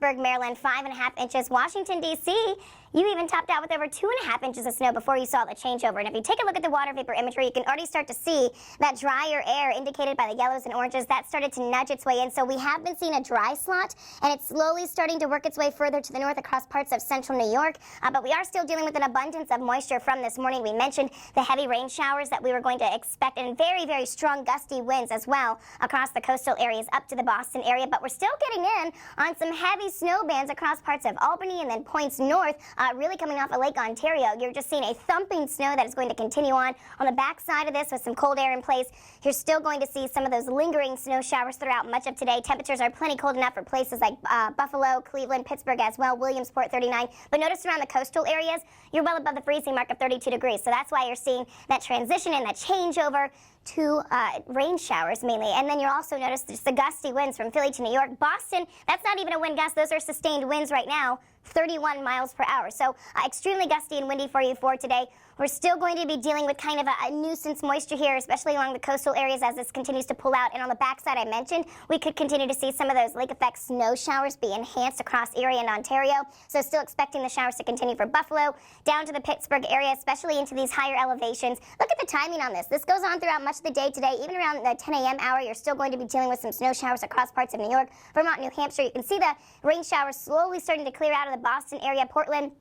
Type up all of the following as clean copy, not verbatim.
Maryland, 5.5 inches. Washington, D.C., you even topped out with over 2.5 inches of snow before you saw the changeover. And if you take a look at the water vapor imagery, you can already start to see that drier air indicated by the yellows and oranges. That started to nudge its way in. So we have been seeing a dry slot, and it's slowly starting to work its way further to the north across parts of central New York. But we are still dealing with an abundance of moisture from this morning. We mentioned the heavy rain showers that we were going to expect, and very, very strong gusty winds as well across the coastal areas up to the Boston area. But we're still getting in on some heavy snow bands across parts of Albany and then points north, really coming off of Lake Ontario. You're just seeing a thumping snow that is going to continue on the backside of this with some cold air in place. You're still going to see some of those lingering snow showers throughout much of today. Temperatures are plenty cold enough for places like Buffalo, Cleveland, Pittsburgh as well, Williamsport 39. But notice around the coastal areas, you're well above the freezing mark of 32 degrees. So that's why you're seeing that transition and that changeover to rain showers mainly. And then you'll also notice just the gusty winds from Philly to New York. Boston, that's not even a wind gust. Those are sustained winds right now, 31 miles per hour. So extremely gusty and windy for you for today. We're still going to be dealing with kind of a nuisance moisture here, especially along the coastal areas as this continues to pull out. And on the backside I mentioned, we could continue to see some of those lake effect snow showers be enhanced across Erie and Ontario. So still expecting the showers to continue for Buffalo, down to the Pittsburgh area, especially into these higher elevations. Look at the timing on this. This goes on throughout much of the day today. Even around the 10 a.m. hour, you're still going to be dealing with some snow showers across parts of New York, Vermont, New Hampshire. You can see the rain showers slowly starting to clear out of the Boston area, Portland.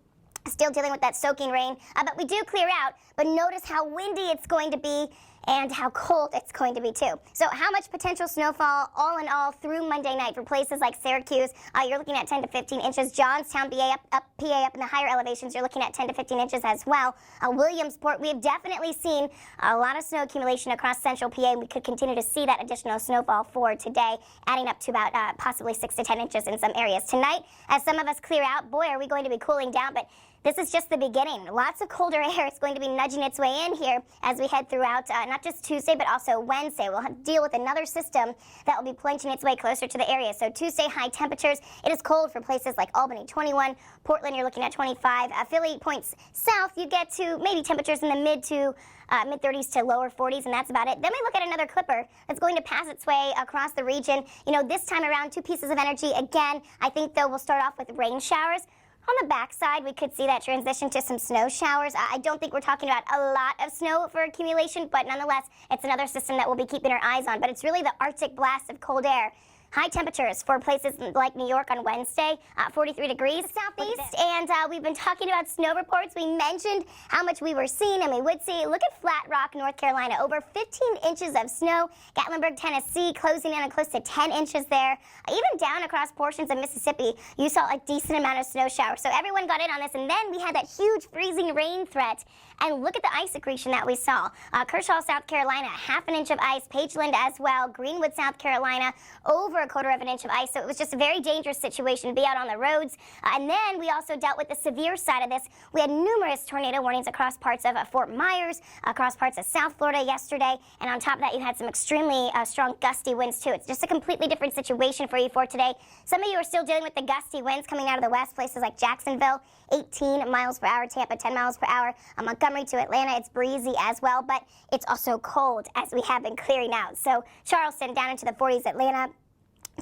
Still dealing with that soaking rain, but we do clear out. But notice how windy it's going to be and how cold it's going to be too. So how much potential snowfall all in all through Monday night for places like Syracuse? You're looking at 10 to 15 inches. Johnstown, PA up in the higher elevations, you're looking at 10 to 15 inches as well. Williamsport, we have definitely seen a lot of snow accumulation across central PA, and we could continue to see that additional snowfall for today, adding up to about possibly 6 to 10 inches in some areas. Tonight, as some of us clear out, boy, are we going to be cooling down, but this is just the beginning. Lots of colder air is going to be nudging its way in here as we head throughout not just Tuesday, but also Wednesday. We'll have to deal with another system that will be plunging its way closer to the area. So Tuesday, high temperatures. It is cold for places like Albany, 21. Portland, you're looking at 25. Philly points south, you get to maybe temperatures in the mid-30s to lower 40s, and that's about it. Then we look at another clipper that's going to pass its way across the region. You know, this time around, 2 pieces of energy. Again, I think, though, we'll start off with rain showers. On the backside, we could see that transition to some snow showers. I don't think we're talking about a lot of snow for accumulation, but nonetheless, it's another system that we'll be keeping our eyes on. But it's really the Arctic blast of cold air. High temperatures for places like New York on Wednesday, 43 degrees southeast, and we've been talking about snow reports. We mentioned how much we were seeing and we would see. Look at Flat Rock, North Carolina, over 15 inches of snow. Gatlinburg, Tennessee, closing in on close to 10 inches there. Even down across portions of Mississippi, you saw a decent amount of snow showers. So everyone got in on this, and then we had that huge freezing rain threat. And look at the ice accretion that we saw. Kershaw, South Carolina, ½ inch of ice. Pageland as well. Greenwood, South Carolina, over a 1/4 inch of ice. So it was just a very dangerous situation to be out on the roads. And then we also dealt with the severe side of this. We had numerous tornado warnings across parts of Fort Myers, across parts of South Florida yesterday. And on top of that, you had some extremely strong gusty winds too. It's just a completely different situation for you for today. Some of you are still dealing with the gusty winds coming out of the west, places like Jacksonville, 18 miles per hour, Tampa, 10 miles per hour, Montgomery to Atlanta, it's breezy as well, but it's also cold as we have been clearing out. So Charleston down into the 40s, Atlanta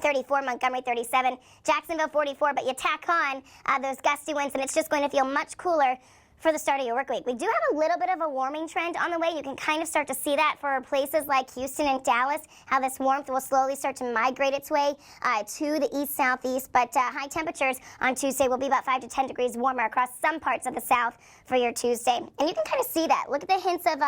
34, Montgomery 37, Jacksonville 44, but you tack on those gusty winds and it's just going to feel much cooler for the start of your work week. We do have a little bit of a warming trend on the way. You can kind of start to see that for places like Houston and Dallas, how this warmth will slowly start to migrate its way to the east-southeast. But high temperatures on Tuesday will be about 5 to 10 degrees warmer across some parts of the south for your Tuesday. And you can kind of see that. Look at the hints of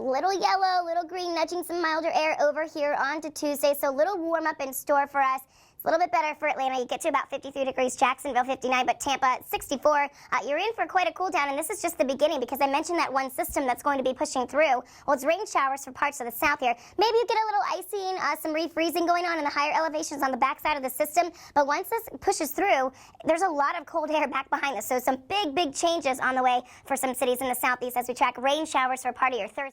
little yellow, little green, nudging some milder air over here onto Tuesday. So a little warm up in store for us. It's a little bit better for Atlanta. You get to about 53 degrees, Jacksonville 59, but Tampa 64. You're in for quite a cool down, and this is just the beginning because I mentioned that one system that's going to be pushing through. Well, it's rain showers for parts of the south here. Maybe you get a little icing, some refreezing going on in the higher elevations on the backside of the system, but once this pushes through, there's a lot of cold air back behind this. So some big changes on the way for some cities in the southeast as we track rain showers for part of your Thursday.